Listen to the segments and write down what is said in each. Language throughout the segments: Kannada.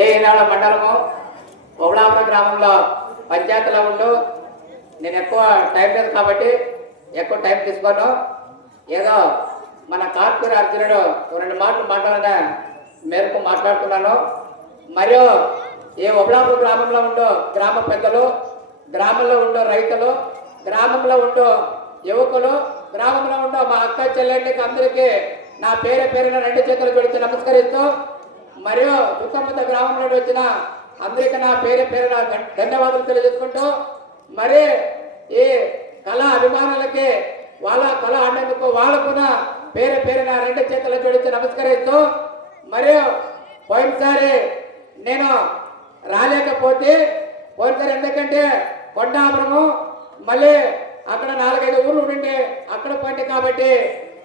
దేహనాళ మండలము ఒబళాపురం గ్రామంలో పంచాయతీలో ఉండు. నేను ఎక్కువ టైం లేదు కాబట్టి ఎక్కువ టైం తీసుకోను. ఏదో మన కార్పూర్ అర్జునుడు రెండు మాటలు మాట్లాడిన మేరకు మాట్లాడుతున్నాను. మరియు ఈ ఒబళాపురం గ్రామంలో ఉండు గ్రామ పెద్దలు, గ్రామంలో ఉండు రైతులు, గ్రామంలో ఉండు యువకులు, గ్రామంలో ఉండు మా అక్క చెల్లెళ్ళకి అందరికీ నా పేరున రెండు చేతులు పెడుతూ నమస్కరిస్తూ, మరియు చుట్టముట్ట గ్రామం నుండి వచ్చిన అందరికీ నా పేరున ధన్యవాదాలు తెలియజేసుకుంటూ, మరి ఈ కళా అభిమానులకి వాళ్ళ కళ ఆడేందుకు వాళ్ళకున్న పేరున రెండు చేతులు జోడించి నమస్కరిస్తూ, మరియు పోయినసారి నేను రాలేకపోతే పోయినసారి ఎందుకంటే కొండాపురము మళ్ళీ అక్కడ 4-5 ఊర్లు ఉండి అక్కడ పోయింది కాబట్టి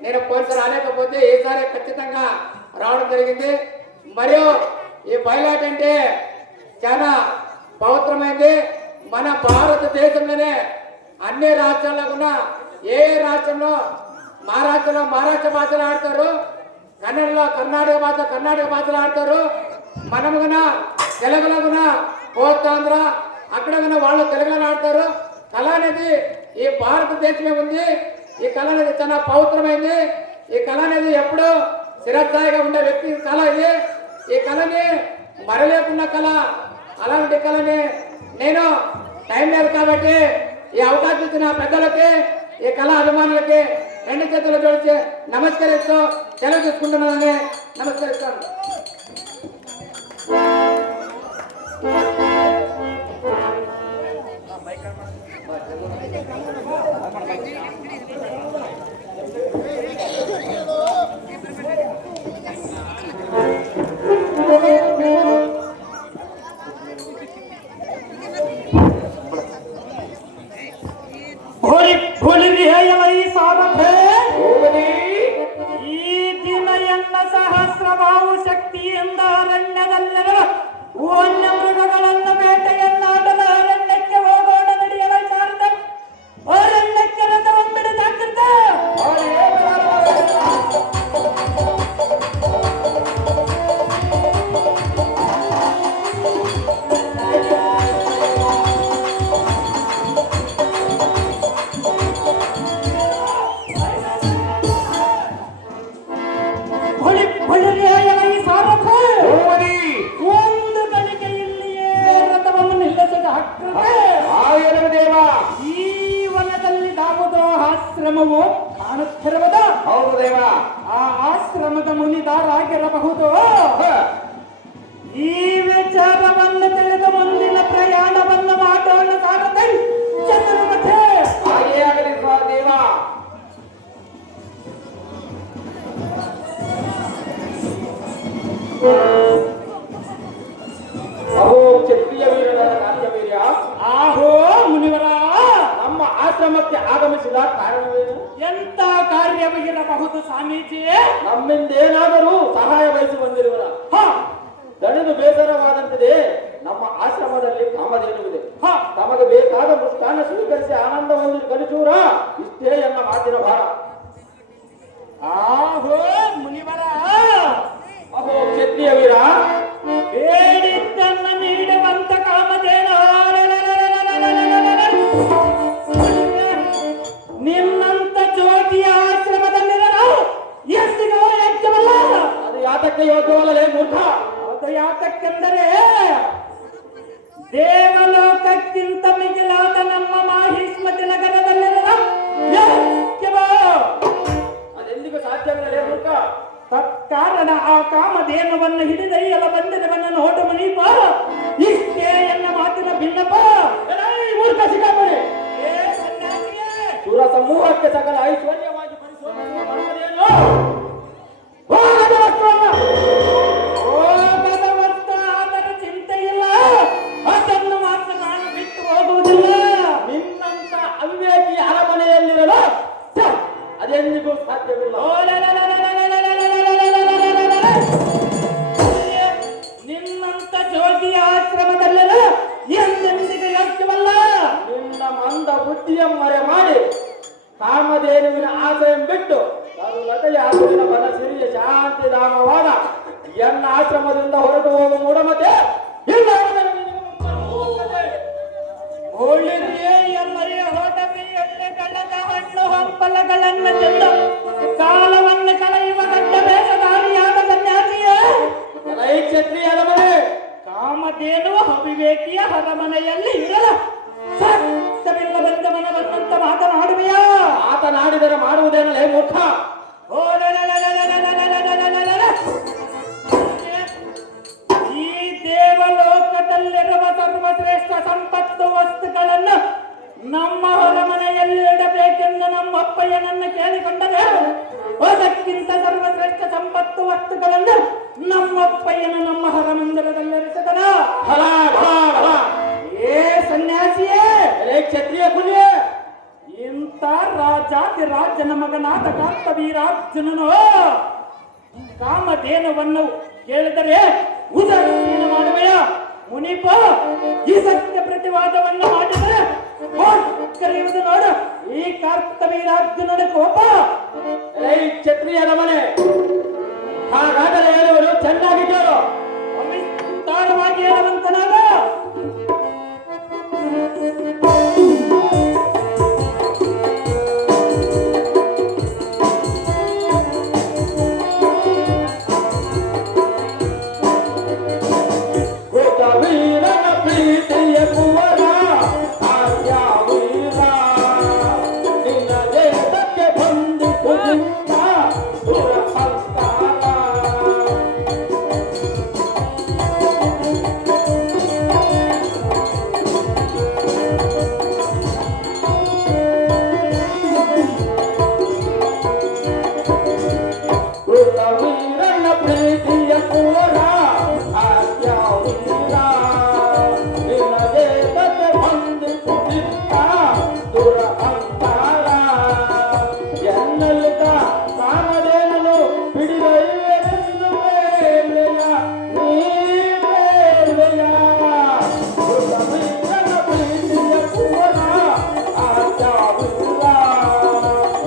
నేను పోయినసారి రాలేకపోతే ఈసారి ఖచ్చితంగా రావడం జరిగింది. మరియు ఈ బయలాట అంటే చాలా పవిత్రమైనది. మన భారతదేశంలోనే అన్ని రాష్ట్రాల్లో ఉన్న ఏ రాష్ట్రంలో మహారాష్ట్ర భాషలు ఆడతారు, కన్నడలో కర్ణాటక భాషలు ఆడతారు, మనము కూడా తెలుగులో కూడా కోస్తాంధ్ర అక్కడ కూడా వాళ్ళు తెలుగులో ఆడతారు. కళ అనేది ఈ భారతదేశమే ఉంది. ఈ కళ అనేది చాలా పవిత్రమైంది. ఈ కళ అనేది ఎప్పుడూ చిరస్థాయిగా ఉండే వ్యక్తి కళ ఇది. ఈ కళని మరలేకున్న కళ, అలాంటి కళని నేను టైం లేదు కాబట్టి ఈ అవకాశం ఇచ్చిన పెద్దలకి, ఈ కళా అభిమానులకి రెండు చేతులు జోడించి నమస్కరిస్తూ సెలవు తీసుకుంటున్నానని నమస్కరిస్తాను. ಸಹಸ್ರಭಾವು ಶಕ್ತಿಯಿಂದ ಅರಣ್ಯದಲ್ಲರ ವನ್ಯ ಮೃಗಗಳನ್ನು ಬೇಟೆಯನ್ನಾಟದ ಅರಣ್ಯಕ್ಕೆ ಹೋಗೋಣ ನಡೆಯಲ ಶಾರದ ಅರಣ್ಯಕ್ಕೆ ರಥವೊಂಬಿಡ ಜಾಗೃತ ಆಶ್ರಮವು ಕಾಣುತ್ತಿರುವುದ? ಹೌದು ದೇವ. ಆ ಆಶ್ರಮದ ಮುನಿದಾರಾಗಿರಬಹುದು. ಈ ವಿಚಾರವನ್ನು ತಿಳಿದು ಮುಂದಿನ ಪ್ರಯಾಣವನ್ನು ಮಾಡೋಣ ಸಾರಥಿ ಚತುರ್ಮಥೆ. ಹಾಗೆ ಆಗಲಿ ದೇವ. ಅಹೋ ಕ್ಷತ್ರಿಯ ವೀರನ ಕಾರ್ಯವೀರ್ಯ. ಆಹೋ ಮುನಿವರ, ನಮ್ಮ ಆಶ್ರಮಕ್ಕೆ ಆಗಮಿಸಿದ ಕಾರಣವೇನು? ಎಂತ ಕಾರ್ಯವಿರಬಹುದು ಸ್ವಾಮೀಜಿ? ನಮ್ಮಿಂದ ಏನಾದರೂ ಸಹಾಯ ಬಯಸಿ ಬಂದಿರುವರ? ದಣಿದು ಬೇಸರವಾದಂತಿದೆ. ನಮ್ಮ ಆಶ್ರಮದಲ್ಲಿ ಕಾಮಧೇನುವಿದೆ. ತಮಗೆ ಬೇಕಾದ ಮುಷ್ಟಾನ ಸ್ವೀಕರಿಸಿ ಆನಂದ ಹೊಂದಿ ಕಲಿಸೂರ. ಇಷ್ಟೇ ಎನ್ನ ಮಾತಿನ ಭಾರ. ಆಹೋ ಮುನಿವರ, ಅಹೋ ಕ್ಷತ್ರಿಯ ವೀರ, ಬೇಡಿದ್ದನ್ನು ನೀಡುವಂತ ಕಾಮಧೇನು ನಿನ್ನಂತ ಜ್ಯೋತಿಯ ಆಶ್ರಮದಲ್ಲಿರಲು ಎಂದಿಗೂ ಯೋಗ್ಯವಲ್ಲ. ಅದು ಯಾತಕ್ಕೆ ಯೋಗ್ಯವಲ್ಲಲೇ ಮೂರ್ಖ? ಅದು ಯಾತಕ್ಕೆಂದರೆ ದೇವಲೋಕಕ್ಕಿಂತ ಬುದ್ಧಿಯ ಮರೆ ಮಾಡಿ ಕಾಮಧೇನುವಿನ ಆಶಯ ಬಿಟ್ಟು ಲತೆಯ ಆಶ್ರಯದ ಬನ ಸಿರಿಯ ಶಾಂತಿ ಧಾಮವಾದ ಎನ್ನ ಆಶ್ರಮದಿಂದ ಹೊರಟು ಹೋಗುವ ಮೂಢಮತೆ ಇಲ್ಲ ಒಳ್ಳೆಯೇ ಎಲ್ಲರಿಯ ಹೊರಟಮಿ ಎಣ್ಣೆ ಕಳ್ಳದ ಹಣ್ಣು ಹಂಪಲಗಳನ್ನು ಚೆಂದು ಕಾಲವನ್ನು ಕಳೆಯುವ ಗಡ್ಡ ಬೇಸದಾರಿಯಾದ ಸನ್ಯಾಸಿಯೇ ಕ್ಷತ್ರಿಯರ ಮನೆ ಕಾಮಧೇನು ಅವಿವೇಕಿಯ ಹೊರಮನೆಯಲ್ಲಿ ಇರಲ ಸತ್ಯವಿಲ್ಲದಂತ ಮನವನ್ನಂತ ಮಾತನಾಡುವೆಯಾ ಮಾತನಾಡಿದರೆ ಮಾಡುವುದೇನಲೇ ಮೂರ್ಖ ಓ ಈ ದೇವಲೋಕದಲ್ಲಿರುವ ಸರ್ವಶ್ರೇಷ್ಠ ಸಂಪತ್ತು ವಸ್ತುಗಳನ್ನು ನಮ್ಮ ಹೊರಮನೆಯಲ್ಲಿ ಇಡಬೇಕೆಂದು ನಮ್ಮ ಅಪ್ಪಯ್ಯನನ್ನು ಕೇಳಿಕೊಂಡರೆ ಅದಕ್ಕಿಂತ ಸರ್ವಶ್ರೇಷ್ಠ ಸಂಪತ್ತು ವಸ್ತುಗಳನ್ನು ನಮ್ಮಪ್ಪಯ್ಯನ ನಮ್ಮ ಹೊರಮಂದಿರದಲ್ಲಿರಿಸಿದನ ಫಲ ಫಲ ಫಲ ಏ ಸನ್ಯಾಸಿಯೇ ಕ್ಷತ್ರಿಯ ಕುಲಿಯೇ ಇಂಥ ರಾಜಾದಿರಾಜನ ಮಗನಾದ ಕಾರ್ತವೀರಾರ್ಜುನನು ಕಾಮಧೇನುವನ್ನು ಕೇಳಿದರೆ ಉದಾಸೀನ ಮಾಡುವೆಯ ಮುನಿಪ ಈ ಸತ್ಯ ಪ್ರತಿವಾದವನ್ನು ಮಾಡಿದರೆ ಕರೆಯುವುದು ನೋಡು ಈ ಕಾರ್ತವೀರಾರ್ಜುನನ ಕೋಪ ಕ್ಷತ್ರಿಯರ ಮನೆ ಹಾಗಾದರೆ ಹೇಳುವರು ಚೆನ್ನಾಗಿ ಕೇಳು ವಿಸ್ತಾರವಾಗಿ ಹೇಳುವಂತನಾಗ ವೀರನ ಪ್ರೀತಿಯ ಕುವರ ಆರ್ಯ ವೀರ ನಿನ್ನ ದೇಹಕ್ಕೆ ಬಂದು ಕುಳಿತ ದುರಹಂಕಾರ ವೀರನ ಪ್ರೀತಿಯ ಕುವರ ಆರ್ಯ ವೀರ ನಿನ್ನ ದೇಹಕ್ಕೆ ಬಂದು ಕುಳಿತ ದುರಹಂಕಾರ ಎನ್ನಲಿತ ಕಾಮಧೇನನು ಹಿಡಿದೊಯ್ಯುವೆನೆಂದು ಬೇಳೆಯ ನೀ ಬೇಳೆಯ ವೀರನ ಪ್ರೀತಿಯ ಕುವರ ಆರ್ಯ ವೀರ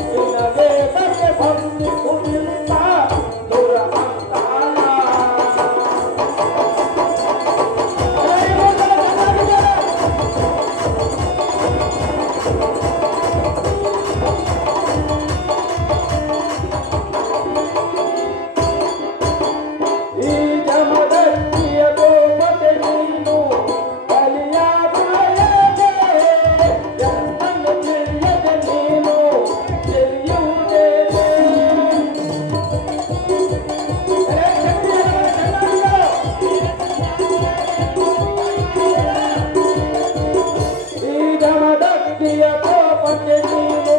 ನಿನ್ನ ದೇಹಕ್ಕೆ ಬಂದು ಕುಳಿತ ದುರಹಂಕಾರ ಈ ಜಮದಗ್ನಿಯ ಗೋಪತೆ ನೀನು ಬಲಿಯಾಗುವೆಯೇ? ಎನ್ನನ್ನು ತಿಳಿಯದೆ ನೀನು ತಿಳಿಯುವುದೇನೆ? ಈ ಜಮದಗ್ನಿಯ ಗೋಪತೆ ನೀನು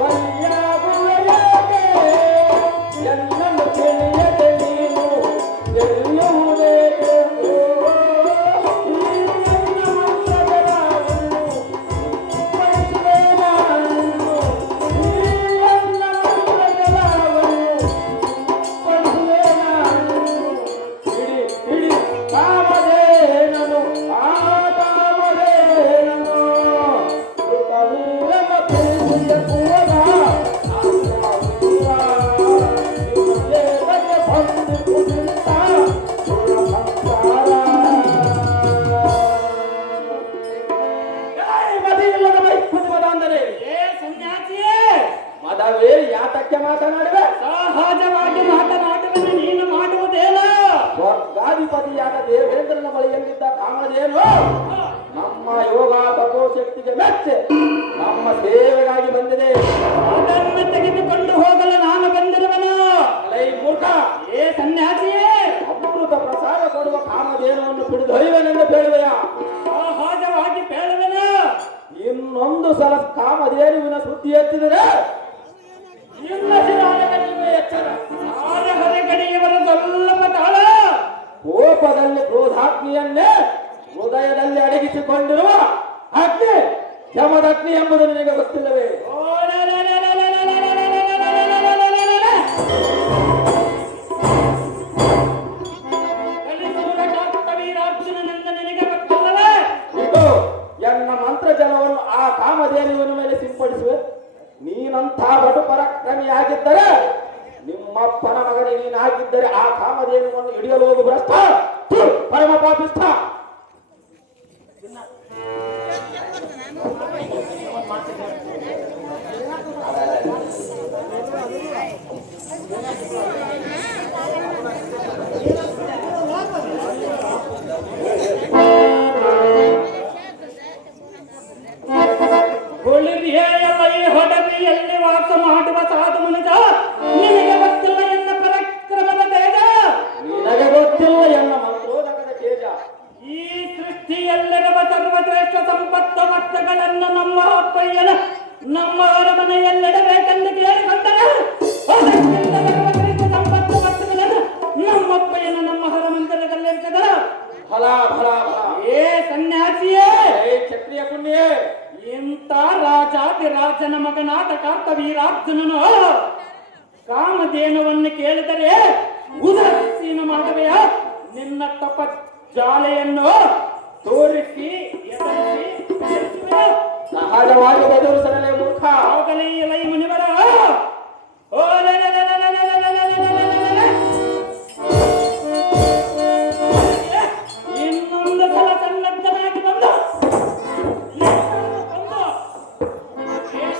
ಬಲಿಯಾಗುವೆಯೇ? ಎನ್ನನ್ನು ತಿಳಿಯದೆ ನೀನು ತಿಳಿಯುವುದೇನೆ? ಈ ನನ್ನ ಮಂತ್ರಗಳನ್ನು ಬಯಸುವೆ ನಾನು. ಈ ನನ್ನ ಮಂತ್ರಗಳನ್ನು ಬಯಸುವೆ ನಾನು. ಹಿಡಿ ಹಿಡಿ ಕಾಮಧೇನನು ಆ ಕಾಮಧೇನನು ಕೃತವೀರನ ಪ್ರೀತಿಯ ಕುವರ ಬಂದು ಕುಳಿತ ಮದಿಯಿಲ್ಲದ ಮೈಥುನವದ ಅಂದರೆ ಏ ಸನ್ಯಾಸಿಯೇ ಮದವೇ ಯಾತಕ್ಕೆ ಮಾತನಾಡುವೆ? ಸಹಜವಾಗಿ ಮಾತನಾಡುವುದು ನೀನು ಮಾಡುವುದೇನ ಸ್ವರ್ಗಾಧಿಪತಿಯಾದ ದೇವೇಂದ್ರನ ಬಳಿಯಲ್ಲಿದ್ದ ಕಾಮಧೇನು ನಮ್ಮ ಯೋಗ ತಪೋಶಕ್ತಿಗೆ ಮೆಚ್ಚೆ ನಮ್ಮ ಸೇವೆಗಾಗಿ ಬಂದಿದೆ. ಅದನ್ನು ತೆಗೆದುಕೊಂಡು ಹೋಗಲು ನಾನು ಬಂದಿರುವನು. ಅಲೈ ಮೂರ್ಖ, ಏ ಸನ್ಯಾಸಿಯೇ ಅಮೃತ ಪ್ರಸಾದ ಕೊಡುವ ಕಾಮಧೇನುವನ್ನು ಹಿಡಿದೊಯ್ಯುವೆನೆಂದು ಹೇಳುವೆಯ? ಸಹಜವಾಗಿ ಬೇಡವೆನು. ಇನ್ನೊಂದು ಸಲ ಕಾಮಧೇನುವಿನ ಸುದ್ದಿ ಎತ್ತಿದರೆ ನಿನ್ನ ಶಿರಾಳದಲ್ಲಿ ಎಚ್ಚರ. ಹೊರಗಡೆಯವರ ಸ್ವಲ್ಪ ತಾಳ ಕೋಪದಲ್ಲಿ ಕ್ರೋಧಾಗ್ನಿಯನ್ನೇ ಹೃದಯದಲ್ಲಿ ಅಡಗಿಸಿಕೊಂಡಿರುವ ಅಗ್ನಿ ಯಮದಗ್ನಿ ಎಂಬುದು ನಿನಗೆ ಗೊತ್ತಿಲ್ಲವೇ? ಕಲಿಸೂರ ಕಾರ್ತವೀರಾರ್ಜುನನೆಂದು ನಿನಗೆ ಗೊತ್ತಿಲ್ಲವೇ? ಇದು ಎನ್ನ ಮಂತ್ರ ಜಲವನ್ನು ಆ ಕಾಮಧೇನುವಿನ ಮೇಲೆ ಸಿಂಪಡಿಸುವೆ. ನೀನಂಥ ಬಡು ಪರಾಕ್ರಮಿಯಾಗಿದ್ದರೆ, ನಿಮ್ಮಪ್ಪನ ಮಗನೇ ನೀನಾಗಿದ್ದರೆ ಆ ಕಾಮಧೇನುವನ್ನು ಹಿಡಿಯಲು ಹೋಗು ಭ್ರಷ್ಟ, ಥು, ಪರಮ ಪಾಪಿಷ್ಠ. ಹುಳಿರಿಯೆಲ್ಲ ಈ ಹೊಡರಿಯಲ್ಲಿ ವಾಸ ಮಾಡುವ ಸಾಧು ಮನುಜ, ನಿನಗೆ ಗೊತ್ತಿಲ್ಲ ಎನ್ನ ಪರಾಕ್ರಮದ ತೇಜ, ನಿನಗೆ ಗೊತ್ತಿಲ್ಲ ಎನ್ನ ಮಂತ್ರೋದಕದ ತೇಜ. ಈ ಸೃಷ್ಟಿಯಲ್ಲಿರುವ ಸರ್ವಶ್ರೇಷ್ಠ ಸಂಪತ್ತು ವಸ್ತುಗಳನ್ನು ನಮ್ಮ ಅಪ್ಪಯ್ಯನ ನಮ್ಮ ಅರಮನೆಯಲ್ಲಿಡಬೇಕೆಂದು ಕೇಳಿಕೊಂಡರೆ, ಅದಕ್ಕಿಂತ ಸರ್ವಶ್ರೇಷ್ಠ ಸಂಪತ್ತು ವಸ್ತುಗಳನ್ನು ನಮ್ಮಪ್ಪಯ್ಯನ ನಮ್ಮ ಅರಮನೆಯಲ್ಲಿರ್ತದ. ಫಲ ಫಲ ಫಲ. ಏ ಸನ್ಯಾಸಿಯೇ, ಏ ಕ್ಷತ್ರಿಯ ಪುಣ್ಯೇ, ಇಂಥ ರಾಜಾದಿರಾಜನ ಮಗನಾದ ಕಾರ್ತವೀರಾರ್ಜುನನು ಕಾಮಧೇನುವನ್ನು ಕೇಳಿದರೆ ಉದಾಸೀನ ಮಾಡುವೆಯ? ನಿನ್ನ ತಪ ಜಾಲೆಯನ್ನು ತೋರಿಸಿ ಎದುರಿಸಿ ಗೆಲ್ಲಿಸುವೆಯಾ? ಸಹಜವಾಗಿ ಬದುರಿಸಲೇ ಮೂರ್ಖ. ಹೋಗಲಿ ಎಲೈ ಮುನಿವರ. ಓ ಇನ್ನೊಂದು ಸಲ ಸನ್ನದ್ಧನಾಗಿ ಬಂದು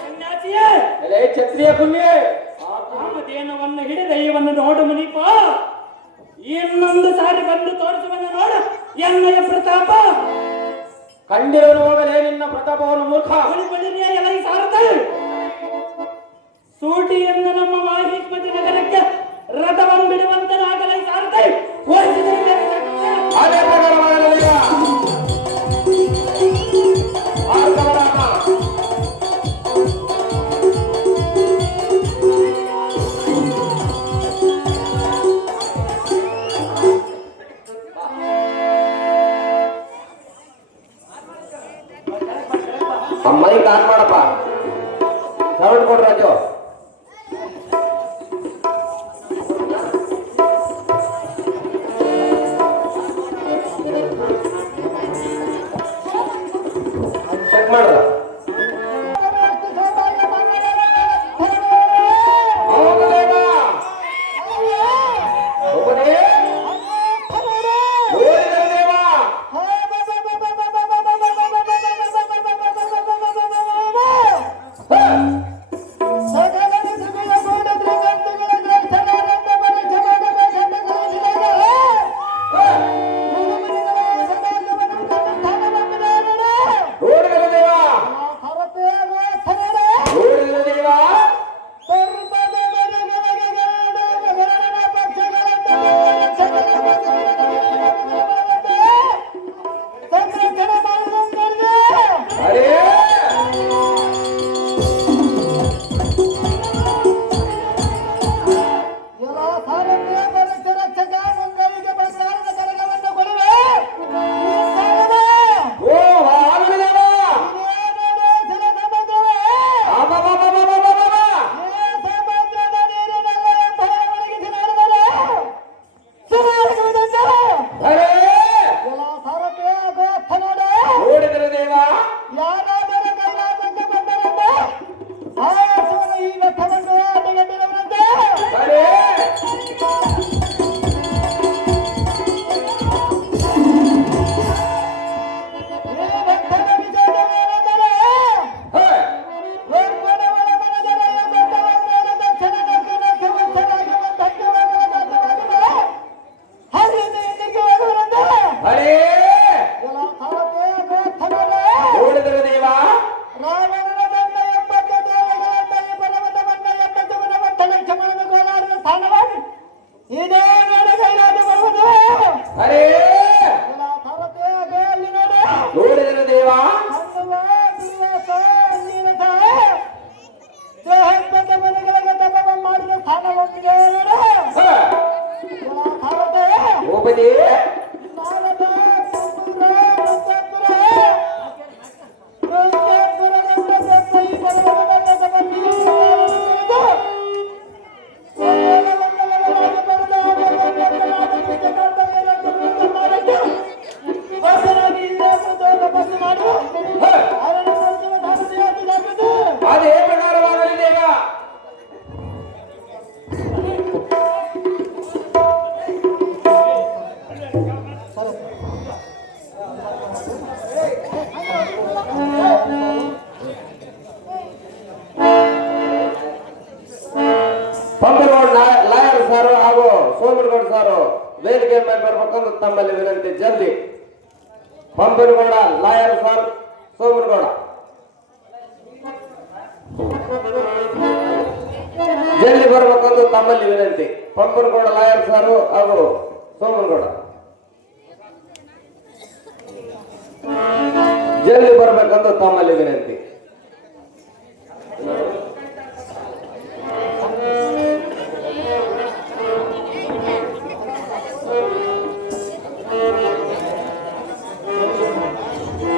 ಸನ್ಯಾಸಿಯೇ, ಏ ಕ್ಷತ್ರಿಯ ಪುಣ್ಯೇ, ಆ ಕಾಮಧೇನುವನ್ನು ಹಿಡಿದ ಇವನ್ನು ನೋಡು ಮುನಿಪ. ಇನ್ನೊಂದು ಸಾರಿ ಬಂದು ತೋರಿಸುವನು ನೋಡು ಎನ್ನಯ ಪ್ರತಾಪ. ಕಂಡಿರಲು ಹೋಗಲೇ ನಿನ್ನ ಪ್ರತಾಪವನ್ನು ಮೂರ್ಖ. ಬಳಿಯ ಎಲೈ ಸಾರದೆ ಸೂಟಿಯನ್ನು ನಮ್ಮ ಮಾಹಿಷ್ಮತಿ ನಗರಕ್ಕೆ ರಥವನ್ನು ಬಿಡುವಂತನಾಗಲೈ ಸಾರದೆ ಅದೇ ಪ್ರಕಾರ ಮಾಡಲಿಲ್ಲ. ಭಾರತವರಾಮ. ಅಮ್ಮನಿಗೆ ಕಾಲ್ ಮಾಡಪ್ಪ, ಸೌಂಡ್ ಕೊಡ್ರಿ ರಾಜು. ಚೆಕ್ ಮಾಡ್ರ. ಮಾಡು ಬರಬೇಕೆಂದು ತಮ್ಮಲ್ಲಿ ವಿನಂತಿ. ಜಲ್ದಿ ಪಂಪನಗೌಡ ಲಾಯರ್ ಸರ್, ಸೋಮನಗೌಡ ಜಲ್ದಿ ಬರಬೇಕೆಂದು ತಮ್ಮಲ್ಲಿ ವಿನಂತಿ. ಪಂಪನಗೌಡ ಲಾಯರ್ ಸಾರು ಹಾಗೂ ಸೋಮನಗೌಡ ಜಲ್ದಿ ಬರಬೇಕೆಂದು ತಮ್ಮಲ್ಲಿ ವಿನಂತಿ.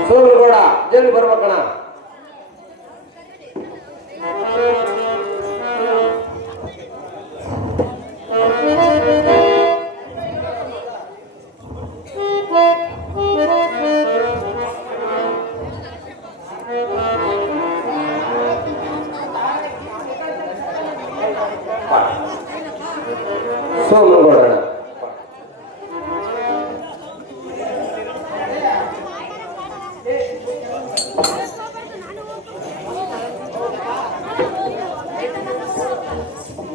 ಸೋಮನಗೌಡ ಜಲ್ದಿ ಬರ್ಬೇಕಣ್ಣ. ಸೋಮನಗೌಡಣ್ಣ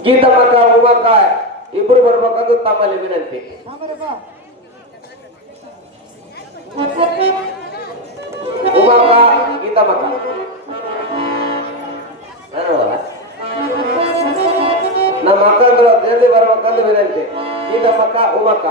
ಗೀತಮ್ಮಕ್ಕ ಉಮಕ್ಕ ಇಬ್ರು ಬರ್ಬೇಕಂದು ತಮ್ಮಲ್ಲಿ ವಿನಂತಿ. ಉಮಕ್ಕ ಗೀತಮ್ಮಕ್ಕ ನಮ್ಮ ಅಕ್ಕಂದ್ರು ಜಲ್ದಿ ಬರ್ಬೇಕಂದು ವಿನಂತಿ. ಗೀತಮ್ಮಕ್ಕ ಉಮಕ್ಕ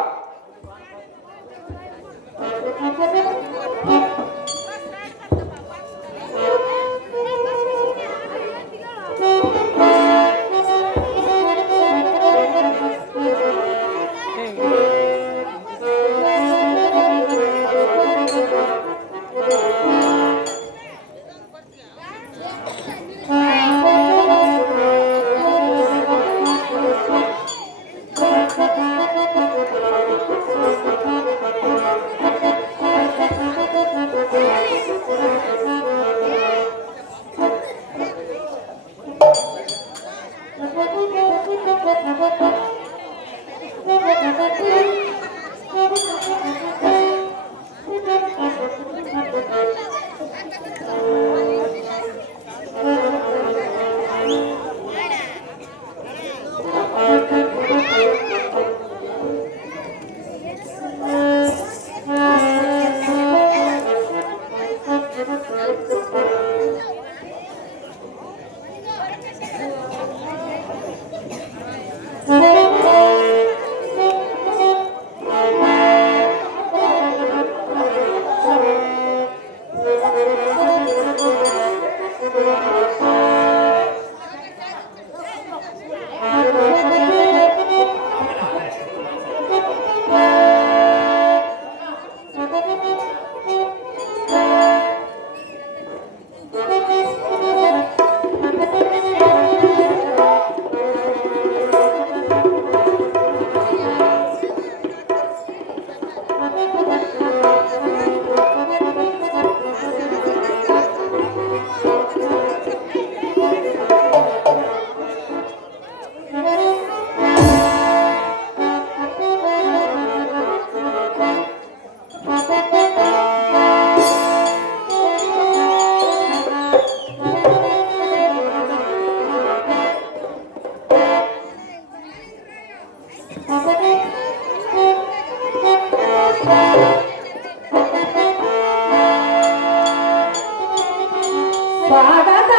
ಸ್ವಾಗತ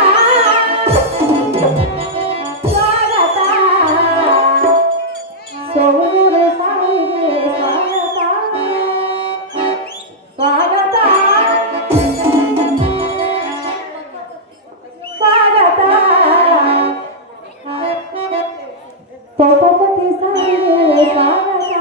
ಸ್ವಾಗತ ಸೋಮಗುರು ಸ್ವಾಮಿಗೆ ಸ್ವಾಗತ ಸ್ವಾಗತ ಪೋಪಪತಿ ಸ್ವಾಮಿಗೆ ಸ್ವಾಗತ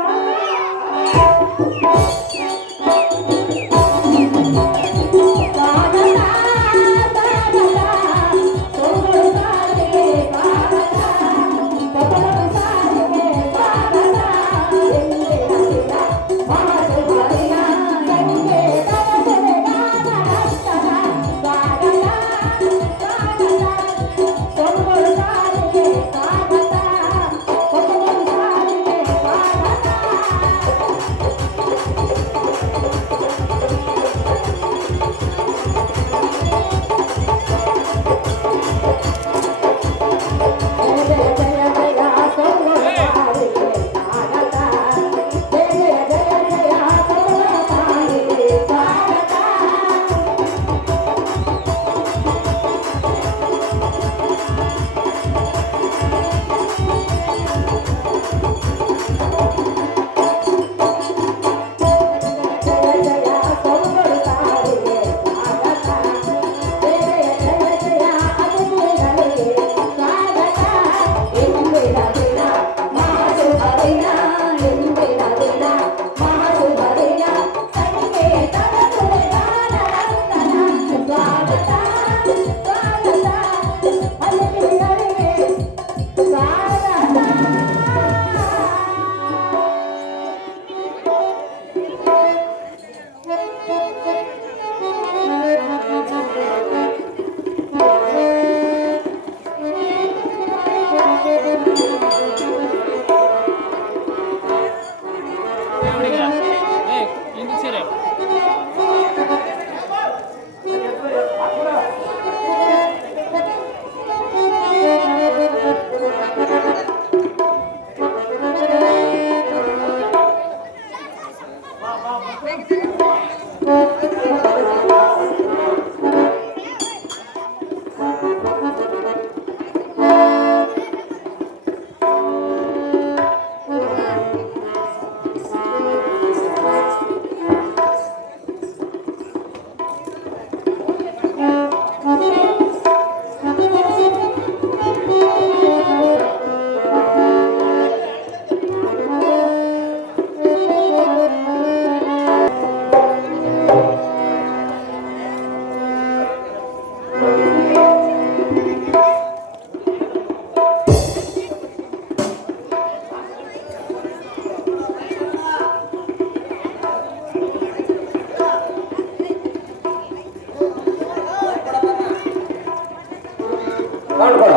ಮಾಡ್ಕೊಡ.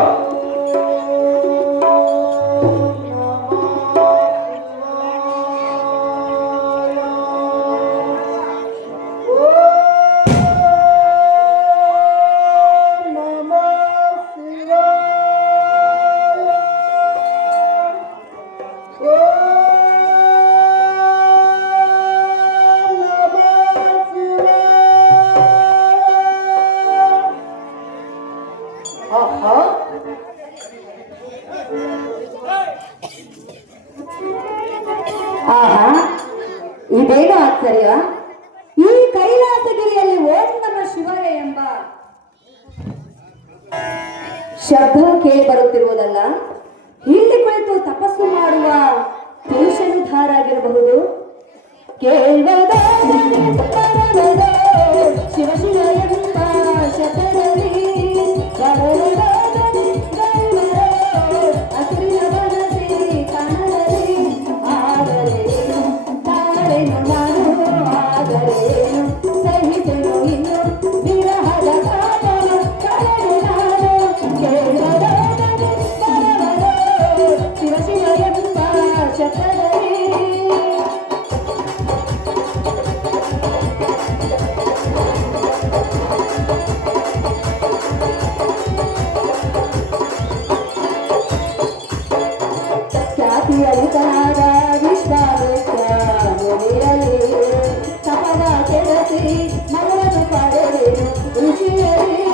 ಆಹಾ, ಇದೇನು ಆಶ್ಚರ್ಯ! ಈ ಕೈಲಾಸಗಿರಿಯಲ್ಲಿ ಓಂ ನಮಃ ಶಿವಾಯ ಎಂಬ ಶಬ್ದ ಕೇಳಿ ಬರುತ್ತಿರುವುದಲ್ಲ. ಇಲ್ಲಿ ಕುಳಿತು ತಪಸ್ಸು ಮಾಡುವ ಪುರುಷನಿದ್ದಾರಾಗಿರಬಹುದು. ಕೇಳ್ವದ ಶಿವ ಶಿವ ಎಂಬ ಶಬ್ದದಲ್ಲಿ ಅಸುರಿನ ಮನಸ್ಸಿ ಕಾಣದಲ್ಲಿ ಆದರೇನು ತಾರೇನು ನಾನು ಆದರೇನು ಸಹಿತೆನು ಇನ್ನು ವಿರಹದ ಕಾಲವ ಕಳೆದು ನಾನು ಕೇಳುವ ಶಿವ ಶಿವ ಎಂಬ ಶಬ್ದದಲ್ಲಿ ಖ್ಯಾತಿಯರಿತನಾದ ವಿಶ್ವಾಮಿತ್ರ ಮುನಿಯಲ್ಲಿ ತಪವ ಕೆಡಸಿ ಮಗಳನ್ನು ಪಡೆದೇನು ಋಷಿಯರಿ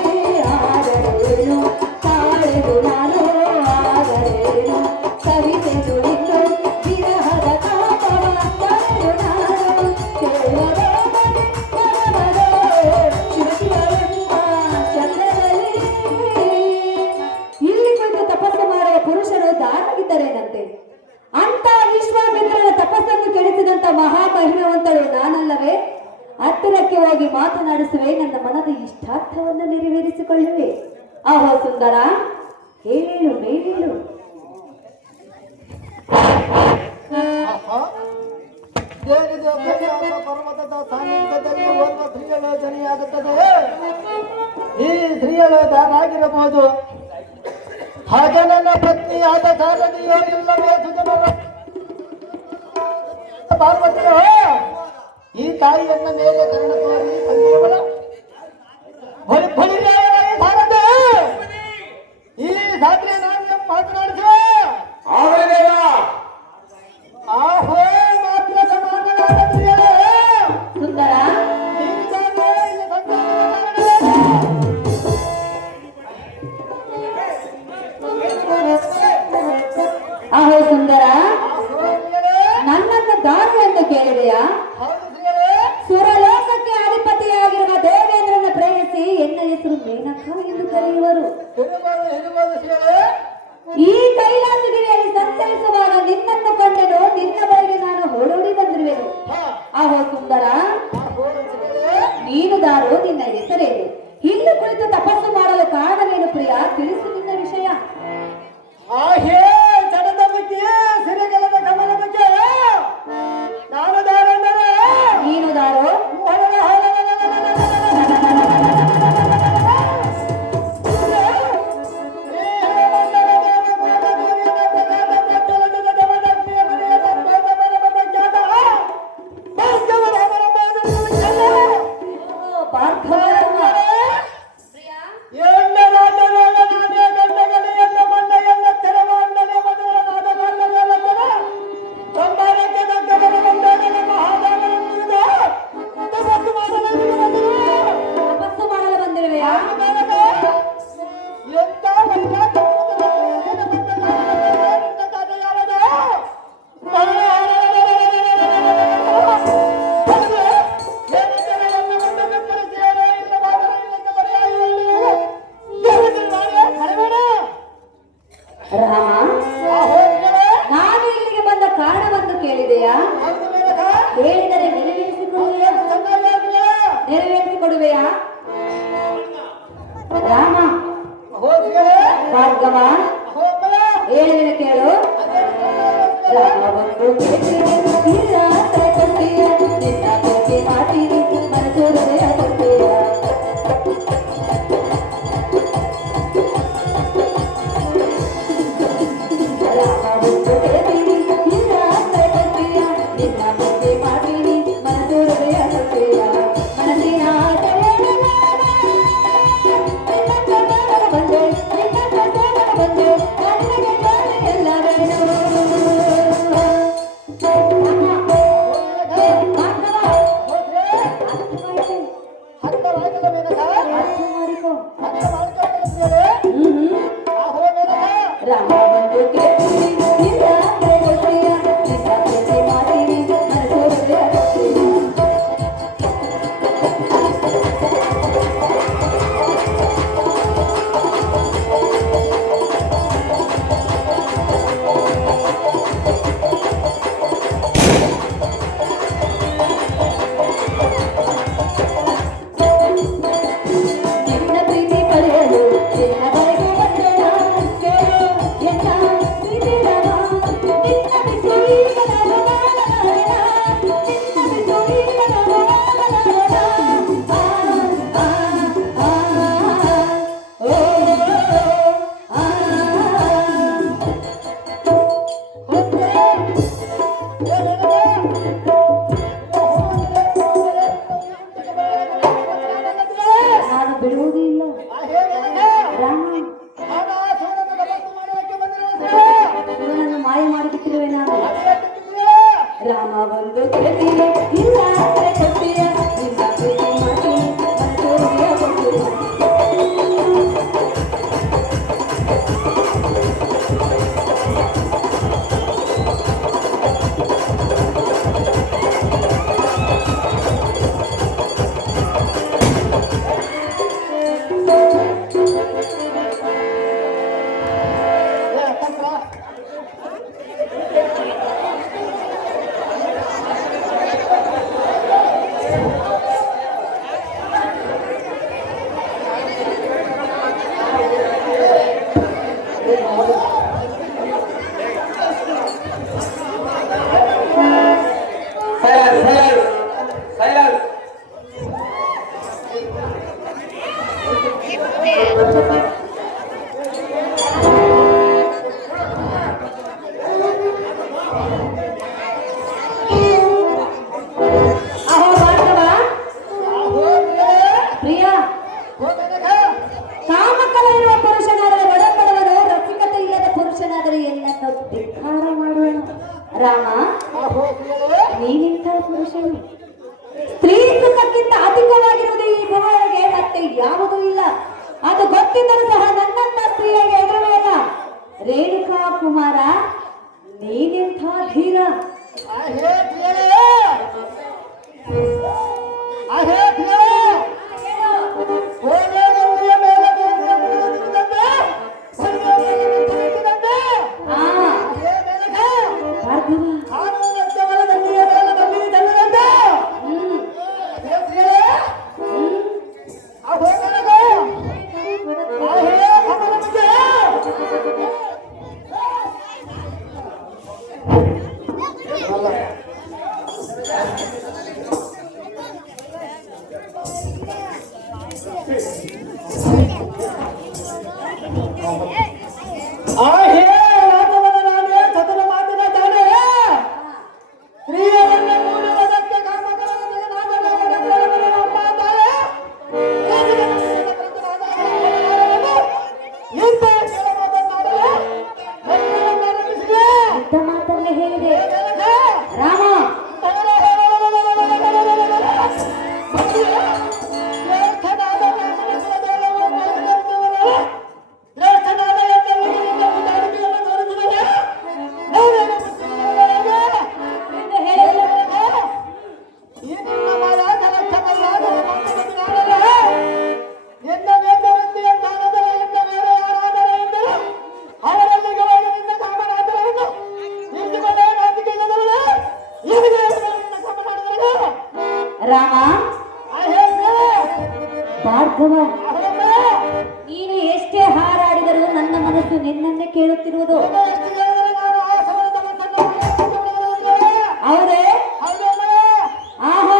ಆದರೇನು ತಾಳೆದು ನಾನು ಆದರೇನು ಸವಿತೆನು ಇನ್ನು ವಿರಹದ ತಾಪವ ಕಳೆದು ನಾನು ಕೇಳುವ ಶಿವ ಶಿವ ಎಂಬ ಶಬ್ದದಲ್ಲಿ. ಇಲ್ಲಿ ಕುಳಿತು ತಪಸ್ಸು ಮಾಡುವ ಪುರುಷರು ದಾಟಗಿದ್ದರೇನಂತೆ. ಅಂತ ವಿಶ್ವಾಮಿತ್ರನ ತಪಸ್ಸನ್ನು ಕೆಡಿಸಿದಂತ ಮಹಾಮಹಿಮವಂತಳು ನಾನಲ್ಲವೇ? ಹತ್ತಿರಕ್ಕೆ ಹೋಗಿ ಮಾತನಾಡಿಸುವೆ, ನನ್ನ ಮನದ ಇಷ್ಟಾರ್ಥವನ್ನು ನೆರವೇರಿಸಿಕೊಳ್ಳುವೆ. ಆಹೋ ಸುಂದರ, ಹೇಳು ಮೇಲೇಳು. ದೇವಿದು ಕೈಲಾಸ ಪರ್ವತದ ಸಾನ್ನಿಧ್ಯದಲ್ಲಿ ಒಂದು ಸ್ತ್ರೀಯಳು ಜನಿಯಾಗುತ್ತದೆ. ಈ ಸ್ತ್ರೀಯಳು ತಾನಾಗಿರಬಹುದು, ಹಾಗೆ ನನ್ನ ಪತ್ನಿಯಾದ ಸಾರಥಿಯೋ ಇಲ್ಲವೇ ಸುಜನರ ಪಾರ್ವತಿಯೋ ಈ ತಾಯಿಯನ್ನ ಮೇಲೆ ಕರ್ಣ ತೋರಿ ತಂದೆಯವಳ ಈ ಸಾಧ್ಯ ನಾನು ಮಾತನಾಡಿಸುವ ಆಹೋ ಮಾತ್ರ ಸಮಾನವಾದ ಸ್ತ್ರೀಯಳೇ. ಸುಂದರ, ಆಹೋ ಸುಂದರ, ನನ್ನನ್ನು ದಾರು ಎಂದು ಕೇಳಿದೆಯಾ? ಸುರಲೋಕಕ್ಕೆ ಅಧಿಪತಿಯಾಗಿರುವ ದೇವೇಂದ್ರನ ಪ್ರೇಯಸಿ ಎನ್ನ ಹೆಸರು ಮೇನಕ ಎಂದು ಕರೆಯುವರು. ಈ ಕೈಲಾಸಗಿರಿಯಲ್ಲಿ ಸಂಚರಿಸುವಾಗ ನಿನ್ನನ್ನು ಕಂಡೆನು, ನಿನ್ನ ಬಳಿಗೆ ನಾನು ಓಡೋಡಿ ಬಂದಿರುವೆನು. ಆಹೋ ಸುಂದರ, ನೀನು ದಾರು, ನಿನ್ನ ಹೆಸರೇನು? ಇಲ್ಲಿ ಕುಳಿತು ತಪಸ್ಸು ಮಾಡಲು ಕಾರಣವೇನು ಪ್ರಿಯ? ತಿಳಿಸು ನಿನ್ನ ವಿಷಯ. ಆಹೇ ಜಡದ ಬಗ್ಗೆ ಸಿರಿಗಲದ ಕಮಲ ಬಗ್ಗೆ ನಾನು ದಾರಂದರೆ ನೀನು ದಾರು? ಪಾರ್ಥವ ರಾಮ, ನಾನು ಇಲ್ಲಿಗೆ ಬಂದ ಕಾರಣವನ್ನು ಕೇಳಿದೆಯಾ? ಹೇಳಿದರೆ ನೆರವೇರಿಸಿಕೊಡುವೆಯಾ? ರಾಮ, ಭಾರ್ಗವ, ಹೇಳಿದ ಕೇಳು. ರಾಮ ಬಂದು ಇಲ್ಲ ಕೊಡ್ತೀಯ, ನಿನ್ನ ಪ್ರೀತಿ ಮಾಡ್ತೀನಿ, ಮನಸ್ಸು ಹೃದಯ ಕೊಡ್ತೀಯ. ರಾಮ ಬಂದು ಕೇಳ್ತೀನಿ, ಇಲ್ಲ ಕೊಡ್ತೀಯ, ನಿನ್ನ ಪ್ರೀತಿ ಮಾಡ್ತೀನಿ, ಮನಸ್ಸು ಹೃದಯ ಕೊಡ್ತೀಯ. ಮನಸ್ಸಿನ ಬಂದೆ, ಬಂದೆ, ಎಲ್ಲ ರಾಮ ಬಂದು ಕೇಳ್ತೀನಿ, ಇಲ್ಲ ಕೊಡ್ತೀಯ, ನಿನ್ನ ಪ್ರೀತಿ ಮಾಡ್ತೀನಿ, ಮನಸ್ಸು ಹೃದಯ ಕೊಡ್ತೀಯ. ನಿನ್ನ ಪ್ರೀತಿ ಪಡೆಯಲು ನಿನ್ನವರೆಗೂ ಬಂದೆನ, ಕೇಳು ಎನ್ನ ಪ್ರೀತಿ ರಾಮ, ನಿನ್ನ ಬಿಟ್ಟು ಈಗ ನಾನು ಬಾಳಲಾರೆನ, ನಿನ್ನ ಬಿಟ್ಟು ಈಗ ನಾನು ಬಾಳಲಾರೆನ. ಆ ಆ ಆ ಓ ಆ ನಾನು ಬಿಡುವುದೂ ಇಲ್ಲ ರಾಮ. ಇವನನ್ನು ಮಾಯ ಮಾಡಿಬಿಟ್ಟಿರುವೆ ನಾನು. ರಾಮ ಬಂದು ಕೇಳ್ತೀಯ, ಇಲ್ಲ ಕೊಡ್ತೀಯ, ನಿನ್ನ ಪ್ರೀತಿ ಮಾಡ್ತೀನಿ, ಮನಸ್ಸು ಹೃದಯ ಕೊಡ್ತೀಯ. ಸೈಲೆನ್ಸ್. ಅಹೋ ಭಾರ್ಗವ, ಪ್ರಿಯ, ಕಾಮಕಲ ಇರುವ ಪುರುಷನಾದರೆ ಒಡಂಬಡುವನು, ರಸಿಕತೆ ಇಲ್ಲದ ಪುರುಷನಾದರೆ ಎನ್ನನ್ನು ಧಿಕ್ಕಾರ ಮಾಡುವನು. ರಾಮ, ನೀನಿಂಥ ಪುರುಷನು. ಸ್ತ್ರೀ ಸುಖಕ್ಕಿಂತ ಅಧಿಕವಾಗಿರುವುದು ಈ ಭೂಮಿಯೊಳಗೆ ಮತ್ತೆ ಯಾವುದೂ ಇಲ್ಲ. ಅದು ಗೊತ್ತಿದ್ದರೂ ಸಹ ನನ್ನನ್ನ ಸ್ತ್ರೀಯಾಗಿ ಎದುರುವೆಯಲ್ಲ. ರೇಣುಕಾ ಕುಮಾರ, ನೀನೆಂಥ ಧೀರ. ಮನಸ್ಸು ನಿನ್ನನ್ನೇ ಕೇಳುತ್ತಿರುವುದು. ಹೌದೇ? ಆಹಾ,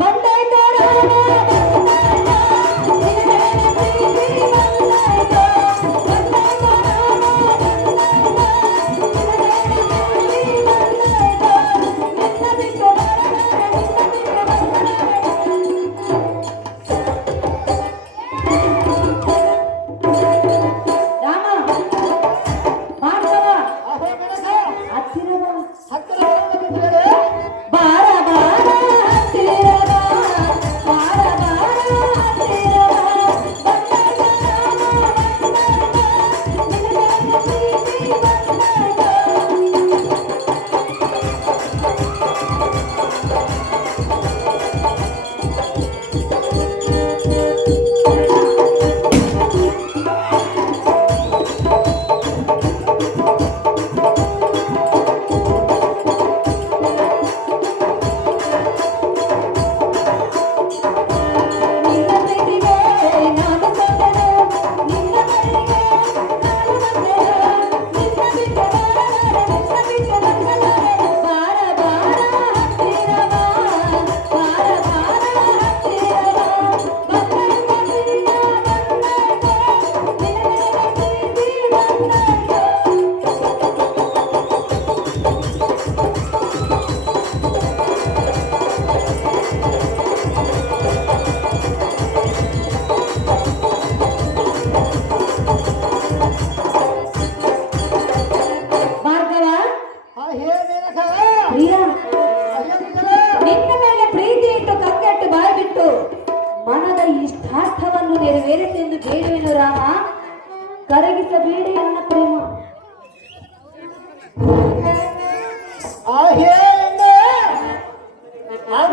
ಬಂದಾಯ್ತು ರಾಮ, ಬಂದಾಯ್ತು. ನಿನ್ನ ಪ್ರೀತಿ ಬಂದಾಯ್ತು. ಬಂದಾಯ್ತು ರಾಮ, ಬಂದಾಯ್ತು. ನಿನ್ನ ಪ್ರೀತಿ ಬಂದಾಯ್ತು. ನಿನ್ನ ಬಿಟ್ಟು ಬರಲಾರೆ, ನಿನ್ನ ಬಿಟ್ಟು ಬರಲಾರೆ. ರಾಮ, ಭಾರ್ಗವ, ಹತ್ತಿರ ಬಾ. ಬಾರ ಬಾರ ಹತ್ತಿರ ಬಾ, ಬಾರ ಬಾರ ಹತ್ತಿರ ಬಾ. ಬಂದಾಯ್ತು ರಾಮ, ಬಂದಾಯ್ತು. ನಿನ್ನ ಪ್ರೀತಿ ಬಂದಾಯ್ತು. ನಿನ್ನ ಪ್ರೀತಿಗೆ ನಾನು ಸೋತೆನು, ನಿನ್ನ ಬಳಿಗೆ ನಾನು ಬಂದೆನು. ನಿನ್ನ ಬಿಟ್ಟು ಬರಲಾರೆ, ನಿನ್ನ ಬಿಟ್ಟು ಬರಲಾರೆ. ಬಾರ ಬಾರ ಹತ್ತಿರ ಬಾ, ಬಾರ ಬಾರ ಹತ್ತಿರ ಬಾ. ಬಂದಾಯ್ತು ಪ್ರಿಯ, ಬಂದಾಯ್ತು. ನಿನ್ನ ಪ್ರೀತಿ ಬಂದಾಯ್ತು. ಭಾರ್ಗವ, ಪ್ರಿಯ, ನಿನ್ನ ಮೇಲೆ ಪ್ರೀತಿ ಇಟ್ಟು ಕಗ್ಗಟ್ಟು ಬಾಯ್ಬಿಟ್ಟು ಮನದ ಇಷ್ಟಾರ್ಥವನ್ನು ನೆರವೇರಿಸೆಂದು ಬೇಡುವೆನು ರಾಮ. ಕರಗಿಸಬೇಡಿ ನನ್ನ ಪ್ರೇಮ. ರಾಮ,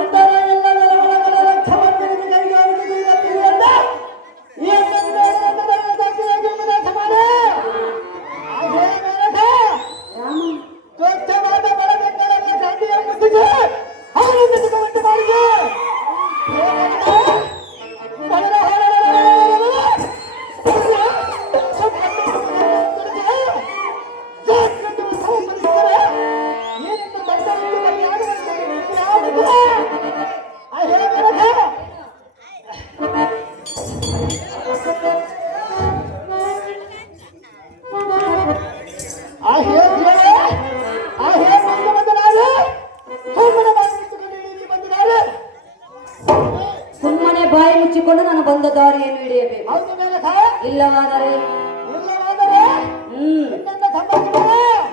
ಸುಮ್ಮನೆ ಬಾಯಿ ಮುಚ್ಚಿಕೊಂಡು ನಾನು ಬಂದ ದಾರಿಯನ್ನು ಹಿಡಿಯಬೇಕು. ಇಲ್ಲವಾದರೆ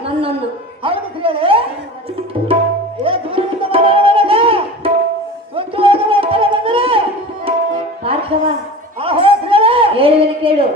ನನ್ನನ್ನು ಭಾರ್ಗವ, ಹೇಳುವೆನು ಕೇಳು.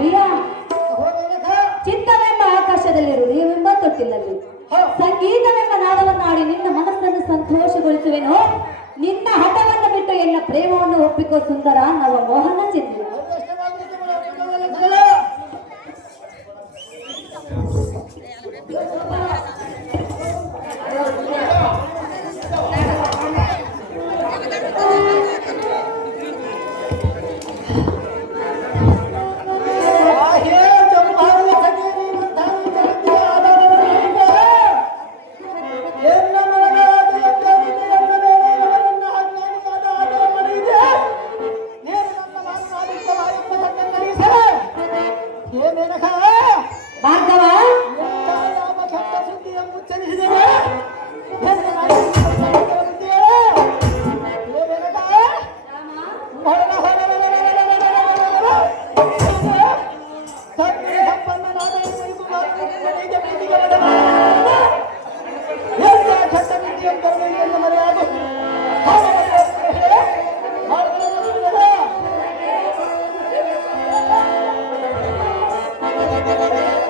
ಪ್ರಿಯ ಚಿತ್ತವೆಂಬ ಆಕಾಶದಲ್ಲಿ ಹೃದಯವೆಂಬ ತೊಟ್ಟಿಲಲ್ಲಿ ಸಂಗೀತವೆಂಬ ನಾದವನ್ನು ಆಡಿ ನಿನ್ನ ಮನಸ್ಸನ್ನು ಸಂತೋಷಗೊಳಿಸುವೆನು. ನಿನ್ನ ಹಠವನ್ನು ಬಿಟ್ಟು ಎನ್ನ ಪ್ರೇಮವನ್ನು ಒಪ್ಪಿಕೋ ಸುಂದರ ನವ ಮೋಹನ ಚಿಂತೆ. ಭಾರ್ಗವ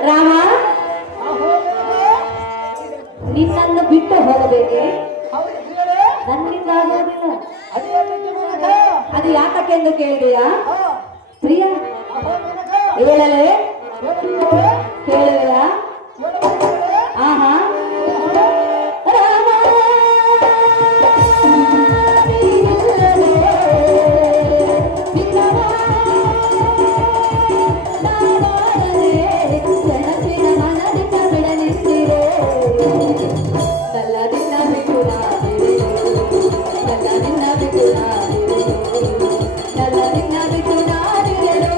ರಾಮ ನಿನ್ನನ್ನು ಬಿಟ್ಟು ಹೋಗಬೇಕೆ? ನನ್ನಿಂದ ಆಗೋದಿಲ್ಲ. ಅದು ಯಾತಕ್ಕೆಂದು ಕೇಳಿದೆಯಾ ಪ್ರಿಯ? ಹೇಳಲೇ ಕೇಳುವೆಯಾ? ಆಹಾ ರಾಮ ನೀನಿಲ್ಲದೆ ನಿನ್ನವ ನಾವಾಡದೆ ಸೆಣಸಿನ ಮನದಿಂದ ಬಿಡಲಿಸಿರೆ ನಲ್ಲದಿಂದ ಬಿಟ್ಟು ನಾನಿರುವೆನು, ನಲ್ಲದಿಂದ ಬಿಟ್ಟು ನಾನಿರುವೆನು, ನಲ್ಲದಿಂದ ಬಿಟ್ಟು ನಾನಿರುವೆನು.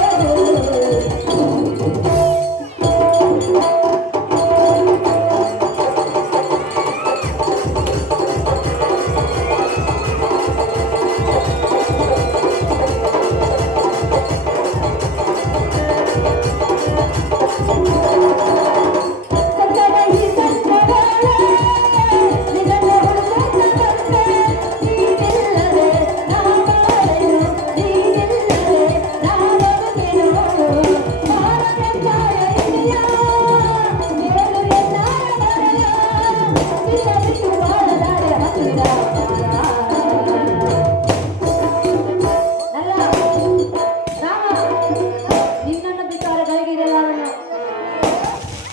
ನಿನ್ನನ್ನು ಬಿಟ್ಟಾರೆ ಗಳಿಗೆಲ್ಲ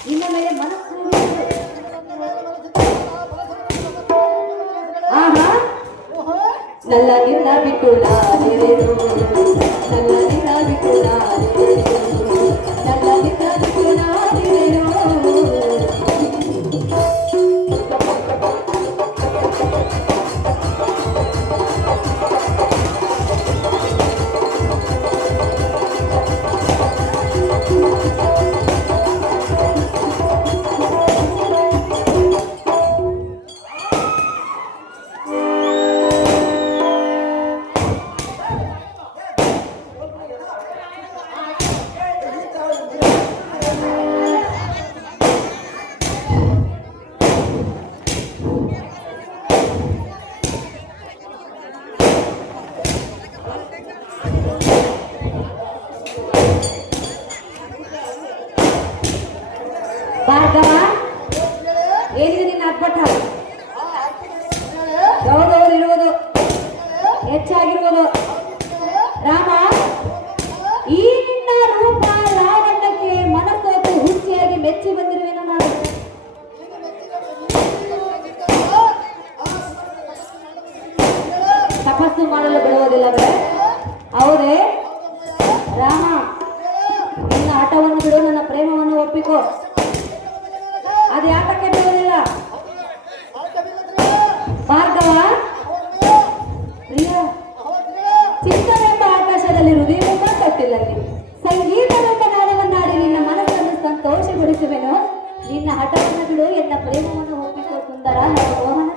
ನಿನ್ನ ಮೇಲೆ ಮನಸ್ಸು ಆಹಾ ನಲ್ಲ ನಿನ್ನ ಬಿಟ್ಟು ನಾನಿರುವೆನು, ನಲ್ಲ ನಿನ್ನ ಬಿಟ್ಟು ನಾನಿರುವೆನು, ನಲ್ಲ ನಿನ್ನ ಬಿಟ್ಟು ನಾನಿರುವೆನು. ಭಾರ್ಗವ ಏನಿದೆ ನಿನ್ನ ಅಪ್ಪಟ? ಹೌದೌದು ಇರುವುದು ಹೆಚ್ಚಾಗಿರುವುದು. ರಾಮ ಈ ನಿನ್ನ ರೂಪ ಲಾವಣ್ಯಕ್ಕೆ ಮನಸ್ಸೋತು ಹುಚ್ಚಿಯಾಗಿ ಮೆಚ್ಚಿ ಬಂದಿರುವೆನು ನಾನು. ತಪಸ್ಸು ಮಾಡಲು ಬಿಡುವುದಿಲ್ಲವೇ? ಹೌದೇ ರಾಮ? ನಿನ್ನ ಆಟವನ್ನು ಬಿಡು, ನನ್ನ ಪ್ರೇಮವನ್ನು ಒಪ್ಪಿಕೋ. ಅದು ಯಾತಕ್ಕೆ ಬಿಡುವುದಿಲ್ಲ ಭಾರ್ಗವ? ಪ್ರಿಯ ಚಿತ್ತವೆಂಬ ಆಕಾಶದಲ್ಲಿ ಹೃದಯವೆಂಬ ತೊಟ್ಟಿಲಲ್ಲಿ ಸಂಗೀತವೆಂಬ ನಾದವನ್ನಾಡಿ ನಿನ್ನ ಮನಸ್ಸನ್ನು ಸಂತೋಷಗೊಳಿಸುವೆನು. ನಿನ್ನ ಹಠವನ್ನು ಬಿಡು, ಎನ್ನ ಪ್ರೇಮವನ್ನು ಒಪ್ಪಿಕೋ ಸುಂದರ ನನ್ನ ಮೋಹನ.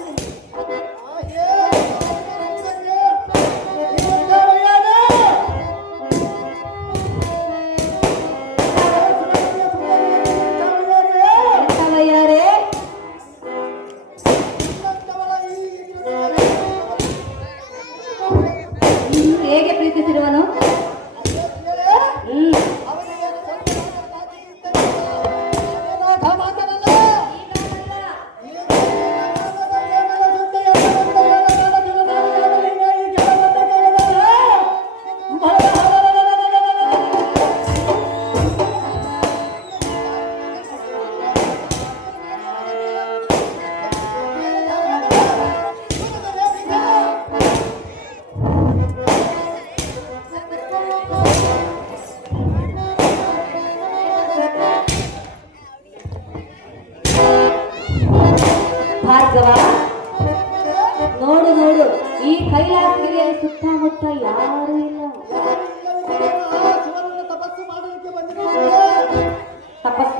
ಹೇಗೆ ಪ್ರೀತಿಸಿರುವನು?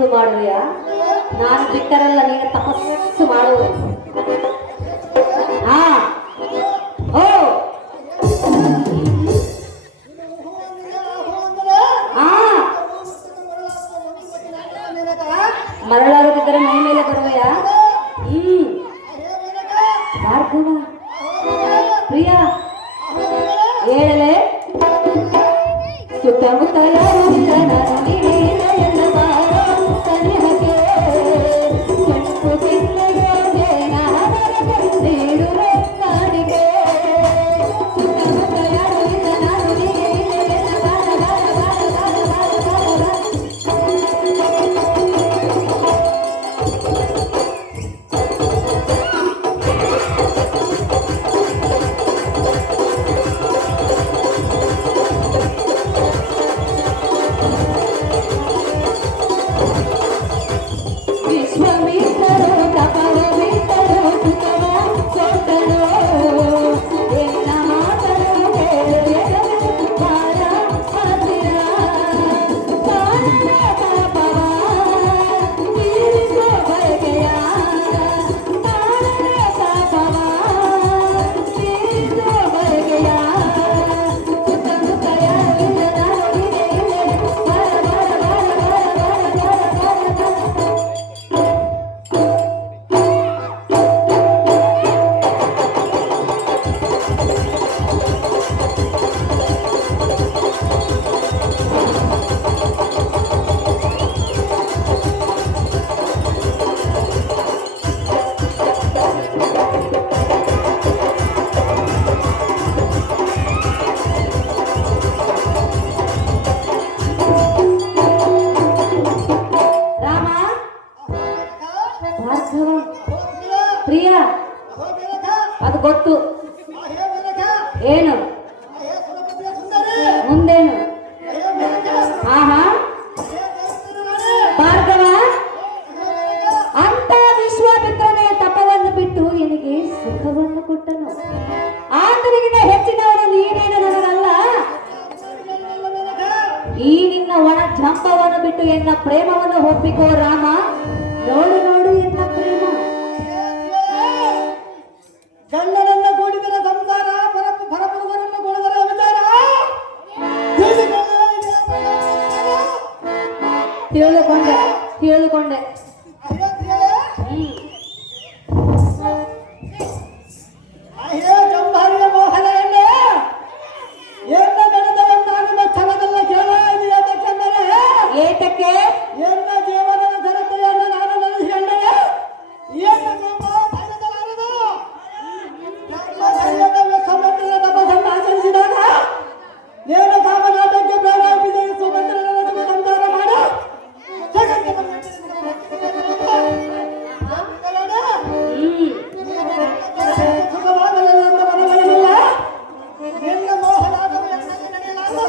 ತಪಸ್ಸು ಮಾಡುವೆಯಾ? ನಾನು ಬಿಟ್ಟರಲ್ಲ ನೀನು ತಪಸ್ಸು ಮಾಡುವುದು. ಹಾ ಓ ಹಾ ಮರಳಾಗುತ್ತಿದ್ದರೆ ಮೈ ಮೇಲೆ ಬರುವೆಯಾ? ಭಾರ್ಗವ ಪ್ರಿಯ ಹೇಳಲೆ ಸುತ್ತಮುತ್ತ ಯಾರು ಇಲ್ಲ ನಾನು ನೀನೇ ಎಲ್ಲ ಬಾರೋ ಸನಿಹಕ್ಕೆ ಕೆಂಪು ಕೆನ್ನೆಗೆ ನಾಡಿಗೆ ಸುತ್ತಮುತ್ತ ಯಾರು ಇಲ್ಲ ನಾನು ನೀನೇ ಎಲ್ಲ ಬಾರ ಬಾರ ಬಾರ ಬಾರ ಬಾರ ಬಾರ ವಿಶ್ವಮಿತ್ರರು ತಪವ ಬಿಟ್ಟರು ಸುಖವ ಕೊಟ್ಟರು ಎನ್ನ ಮಾತನು ಕೇಳಿದರು ಬಾರ ಹತ್ತಿರ ಕಾಣದ ಪಾಪವ ತೀರಿಸೋ ಬಯಕೆಯ ಕಾಣದ ಪಾಪವ ತೀರಿಸೋ ಬಯಕೆಯ ಸುತ್ತಮುತ್ತ ಯಾರಿಲ್ಲ ನಾನು ನೀನೇ ಇಲ್ಲದೆ ಬಾರ ಬಾರ ಬಾರ ಬಾರ ಬಾರ ಬಾರ ಬಾರ ಬಾರ ರಾಮ ಭಾರ್ಗವ ಪ್ರಿಯ ಅದು ಗೊತ್ತು. ಏನು ಮುಂದೇನು? ಆಹಾ ಭಾರ್ಗವ ಅಂತ ವಿಶ್ವಾಮಿತ್ರನೇ ತಪವನ್ನು ಬಿಟ್ಟು ನಿನಗೆ ಸುಖವನ್ನು ಕೊಟ್ಟನು. ಆತನಿಗಿಂತ ಹೆಚ್ಚಿನವನು ನೀನೇನು ನನಗಲ್ಲ. ಈ ನಿನ್ನ ಒಣ ಜಂಪವನ್ನು ಬಿಟ್ಟು ಎನ್ನ ಪ್ರೇಮವನ್ನು ಒಪ್ಪಿಕೋ ರಾಮ. ನೋಡು ನೋಡು ಎನ್ನ ಪ್ರೇಮ. ಗಂಡನನ್ನ ಕೂಡಿದರ ಸಂಸಾರ ಪರಪುರುಷರನ್ನು ಕೂಡಿದರ ವಿಚಾರ ತಿಳಿದುಕೊಂಡೆ ತಿಳಿದುಕೊಂಡೆ. ಜಂಭಾರಿಯ ಮೋಹನೆಯನ್ನೇ ಎನ್ನ ನಡೆದವನ್ನಾಗಿನ ಛಲದಲ್ಲ ಕೇಳುವ ಅದಕ್ಕೆಂದರೆ ಏತಕ್ಕೆ ಎನ್ನ ಜೀವನದ ಘನತೆಯನ್ನು ನಾನು ನಡೆಸಿಕೊಂಡರೆ ಏನು ತುಂಬ ಧೈರ್ಯದಲಾರದು. ಸುಮಂತ್ರನ ತಪಸ್ಸನ್ನು ಆಚರಿಸಿದಾಗ ನೇರ ಕಾಮನಾಟಕ್ಕೆ ಪ್ರೇರೇಪಿಸಿ ಸುಮಂತ್ರನ ಜೊತೆ ಸಂಸಾರ ಮಾಡು. ಸುಖವಾದ ನನ್ನ ಮನಗಳಿಲ್ಲ. ನಿನ್ನ ಮೋಹನಾಗಲು ಎನ್ನಕ್ಕೆ ನಡೆಯಲಾರದು.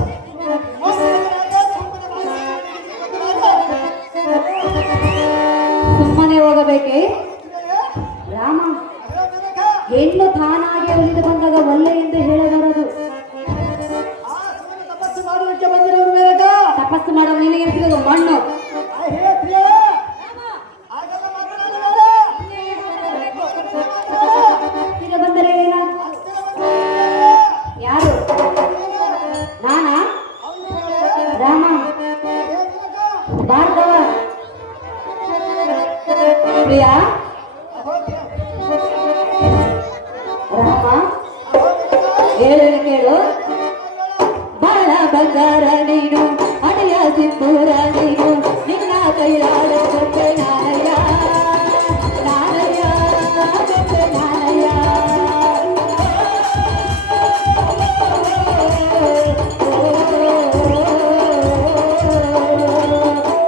ಸುಮ್ಮನೆ ಹೋಗಬೇಕೆ ರಾಮ? ಹೆಣ್ಣು ತಾನಾಗಿ ಉಳಿದು ಬಂದಾಗ ಒಳ್ಳೆ ಎಂದು ಹೇಳಬಾರದು. ತಪಸ್ಸು ಮಾಡುವುದಕ್ಕೆ ಬಂದಿರೋದು ಮೇಲಕ ತಪಸ್ಸು ಮಾಡೋ ನಿನಗೆ ಸಿಗೋದು ಮಣ್ಣು. ಈಗ ಬಂದರೆ ಏನ? ಯಾರು? ನಾನಾ? ರಾಮ ಭಾರ್ಗವ ಪ್ರಿಯ ರಾಮ ಹೇಳು ಕೇಳು. ಬಾಳ ಬಂಗಾರ ನೀನು ಅಡೆಯ ಸಿಂಧೂರ ನೀನು ನಿನ್ನ ಕೈಲಾದ ಕೊಟ್ಟೆ ನಾನಯ್ಯ ನಾನಯ್ಯ ಕೊಟ್ಟೆ ನಾನಯ್ಯ.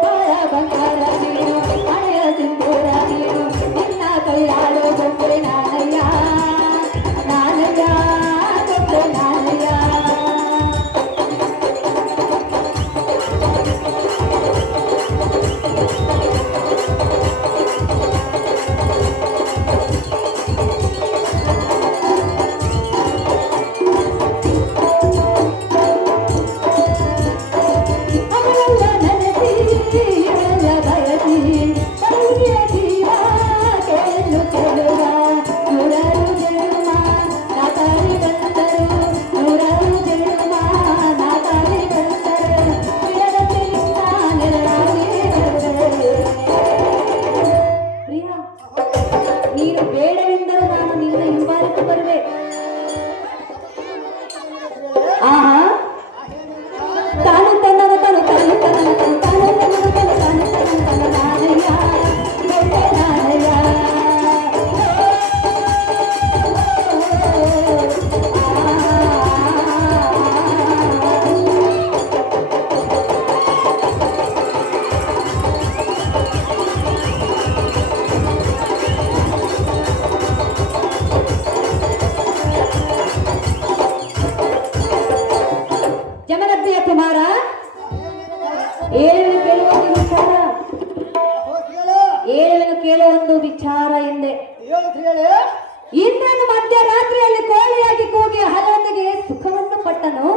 ಬಾಳ ಬಂಗಾರ ನೀನು ಅಡೆಯ ಸಿಂಧೂರ ನೀನು ನಿನ್ನ ಕೈಲಾದ ಕೊಟ್ಟೆ ನಾನಯ್ಯ ನಾನಯ್ಯ ಕೊಟ್ಟೆ ನಾನಯ್ಯ. ಏಳುವೆನು ಕೇಳುವ ಒಂದು ವಿಚಾರ, ಏಳುವೆನು ಕೇಳುವ ಒಂದು ವಿಚಾರ ಎಂದೆ. ಇಂದ್ರನು ಮಧ್ಯರಾತ್ರಿಯಲ್ಲಿ ಕೋಳಿಯಾಗಿ ಕೂಗಿ ಹಲವೊಂದಿಗೆ ಸುಖವನ್ನು ಪಟ್ಟನು,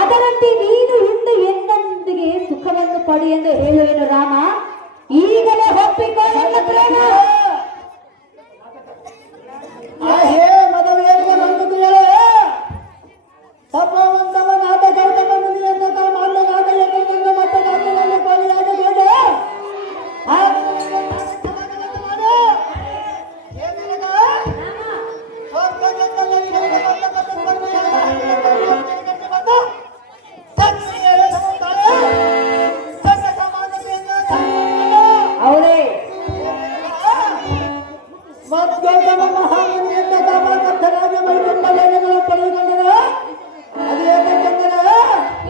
ಅದರಂತೆ ನೀನು ಇಂದು ಎನ್ನೊಂದಿಗೆ ಸುಖವನ್ನು ಪಡಿ ಎಂದು ಹೇಳುವೆನು ರಾಮ. ಈಗಲೇ ಒಪ್ಪಿಕೋ ನನ್ನ ಪ್ರೇಮ. ಹೌದೇ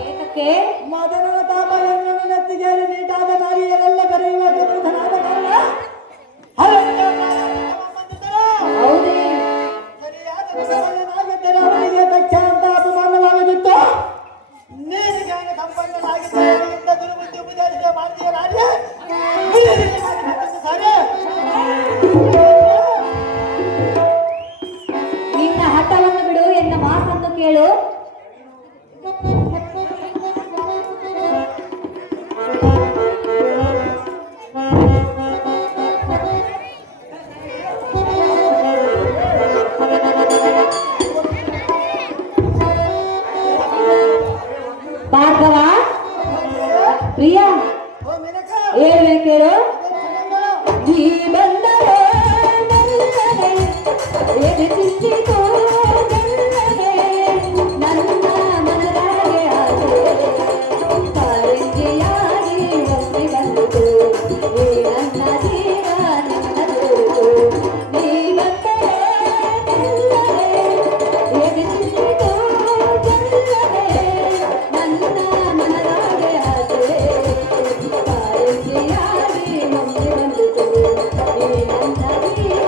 ಏತಕ್ಕೆ? ಮದನ ತಾಪ ನೆತ್ತಿಗೆ ನೀಟಾದ ನಾರಿಯರೆಲ್ಲ ಬೆರೆಯುವ ದುರ್ಧನಾದ ಕಾರಣ ಹೌದೇ ಸರಿಯಾದ ಮಗನಾಗಿದ್ದರೆ ಅವನಿಗೆ ದಕ್ಷ ಅಂತ ಅಪಮಾನವಾಗದಿತ್ತು. ನೀನು ಜ್ಞಾನ ಸಂಪನ್ನನಾಗಿದ್ದರೆ ಅವನಿಂದ ದುರ್ಬುದ್ಧಿ ಉಪದೇಶ ಮಾಡ್ತೀಯ ರಾಜ. ಸರಿ ನಿನ್ನ ಹಠವನ್ನು ಬಿಡು, ಎನ್ನ ಮಾತನ್ನು ಕೇಳು. ಭಾರ್ಗವ, ಪ್ರಿಯ, ಹೇಳುವೆ ಕೇಳು. ನೀ ಬಂದರೆ ನನ್ನನೆ ಎದೆತಿದ್ದಿತು ನನ್ನನೆ, ನನ್ನ ಮನದಾಗೆ ಆಸೆ ಕಾರಂಜಿಯಾಗಿ ಒಮ್ಮೆ ಬಂದಿತು. ಈ ನನ್ನ ಜೀವ ನಿನ್ನದು. ನೀ ಬಂದರೆ ನನ್ನನೆ ಎದೆತಿದ್ದಿತು ನನ್ನನೆ, ನನ್ನ ಮನದಾಗೆ ಆಸೆ ಕಾರಂಜಿಯಾಗಿ ಒಮ್ಮೆ ಬಂದಿತು. ಈ ನನ್ನ ಜೀವ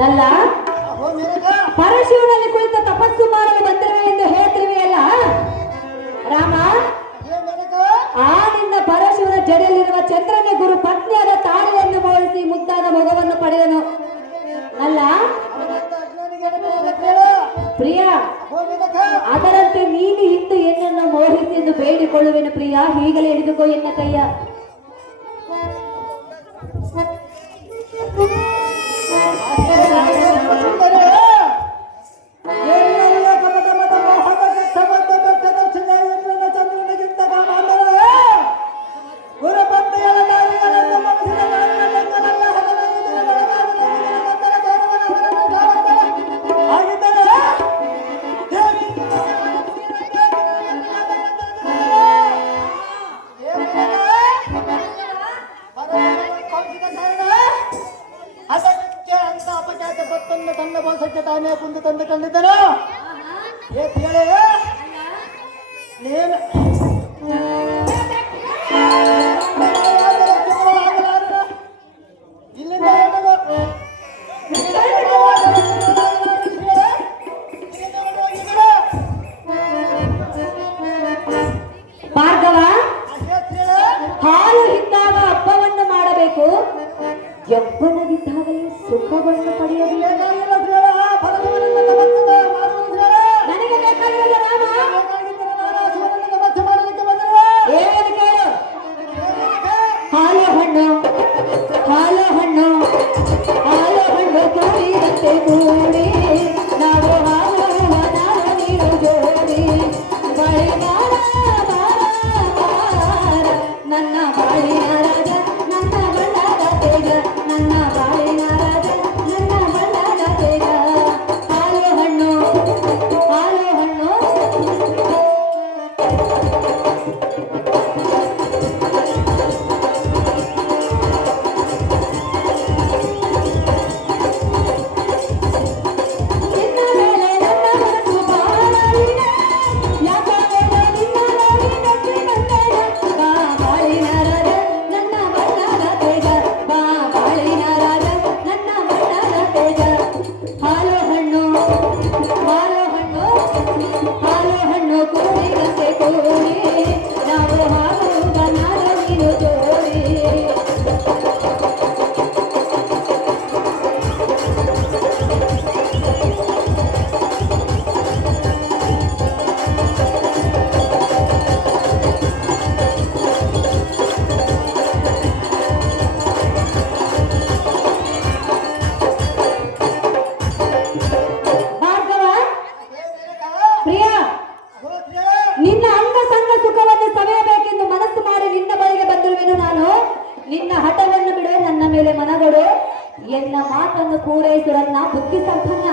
ನಲ್ಲ ಪರಶಿವನಲ್ಲಿ ಕುಳಿತ ತಪಸ್ಸು ಮಾಡಲು ಬಂದಿರುವೆ ಎಂದು ಹೇಳ್ತಿರುವೆಯಲ್ಲ ರಾಮ. ಆ ನಿನ್ನ ಪರಶಿವನ ಜಡೆಯಲ್ಲಿರುವ ಚಂದ್ರನೇ ಗುರು ಪತ್ನಿಯಾದ ತಾಳಿಯನ್ನು ಮೋಡಿಸಿ ಮುದ್ದಾದ ಮೊಗವನ್ನು ಪಡೆದನು. ನಲ್ಲ ಪ್ರಿಯ, ಅದರಂತೆ ನೀನು ಇಂದು ಎನ್ನನ್ನು ಮೋಹಿಸಿ ಎಂದು ಬೇಡಿಕೊಳ್ಳುವೆನು ಪ್ರಿಯ. ಹೀಗಲೇ ಹಿಡಿದುಕೋ ಎನ್ನ ಕೈಯ. ತನ್ನ ವಂಶಕ್ಕೆ ತಾನೇ ಕುಂದು ತಂದು ಕಂಡಿದ್ದನು. ನೀನು ಇಲ್ಲಿಂದ ಭಾರ್ಗವ, ಹಾಲು ಇದ್ದಾಗ ಹಬ್ಬವನ್ನು ಮಾಡಬೇಕು, ಯೌವನವಿದ್ದಾಗಲೇ ಸುಖವನ್ನು ಪಡೆಯಬೇಕು. ನನಗೆ ಬೇಕಾಗಿಲ್ಲ ಎನ್ನ ಮಾತನ್ನು ಪೂರೈಸುರನ್ನ ಬುದ್ಧಿ ಸಂಪನ್ನ.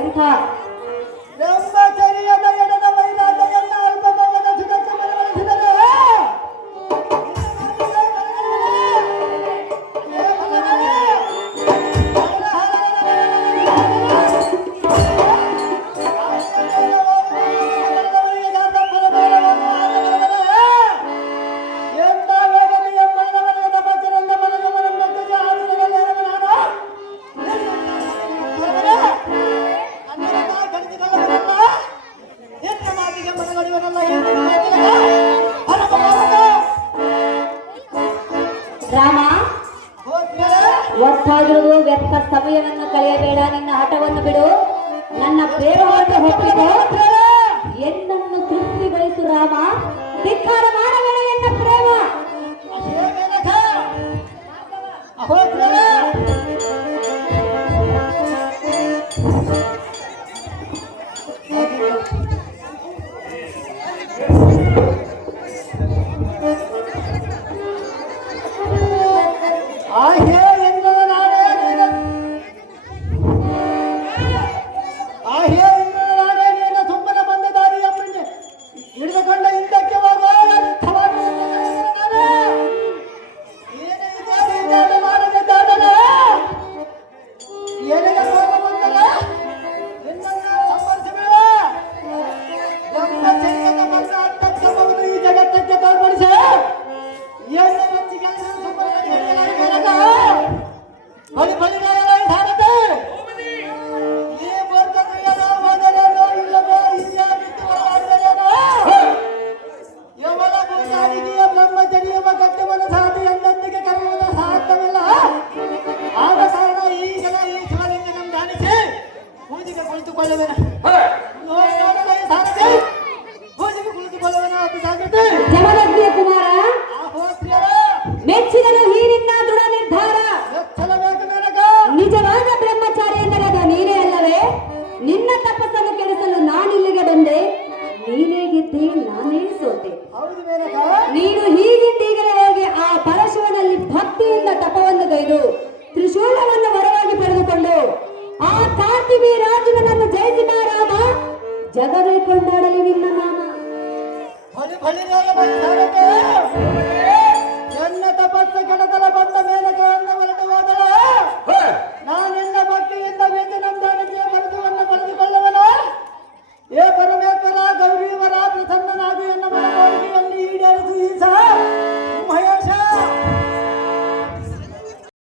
ಎಂಥ ರಾಮ, ಒಟ್ಟಾಗಿರುವುದು ವ್ಯರ್ಥ ಸಮಯವನ್ನು ಕಳೆಯಬೇಡ. ನಿನ್ನ ಹಠವನ್ನು ಬಿಡು, ನನ್ನ ಪ್ರೇಮವನ್ನು ಒಪ್ಪಿಕೋ, ಎನ್ನನ್ನು ತೃಪ್ತಿಗೊಳಿಸು ರಾಮ. ಧಿಕ್ಕಾರ ಮಾಡಬೇಡ ಎನ್ನ ಪ್ರೇಮ. ಜಮದಗ್ನಿಯ ಕುಮಾರ, ಮೆಚ್ಚಿದನು ಈ ನಿನ್ನ ದೃಢ ನಿರ್ಧಾರ. ನಿಜವಾದ ಬ್ರಹ್ಮಚಾರಿ ಎಂದರೆ ಅದು ನೀನೇ ಅಲ್ಲವೇ? ನಿನ್ನ ತಪಸ್ಸನ್ನು ಕೆಡಿಸಲು ನಾನಿಲ್ಲಿಗೆ ಬಂದೆ. ನೀನೇ ಗೆದ್ದೆ, ನಾನೇ ಸೋತೆ. ನೀನು ಹೀಗಿದ್ದೀಗಲೇ ಹೋಗಿ ಆ ಪರಶುವನಲ್ಲಿ ಭಕ್ತಿಯಿಂದ ತಪವನ್ನು ಗೈದು ತ್ರಿಶೂಲವನ್ನು ವರವಾಗಿ ಪಡೆದುಕೊಂಡು ಆ ಕಾರ್ತಿವೀ ರಾಜನನ್ನು ಜಯಿಸಿ ರಾಮ. ಜಗವೇ ಕೊಂಡಾಡಲಿ ನಿನ್ನ ನಾಮ. ಎನ್ನ ತಪಸ್ಸು ಕೆಡತಲ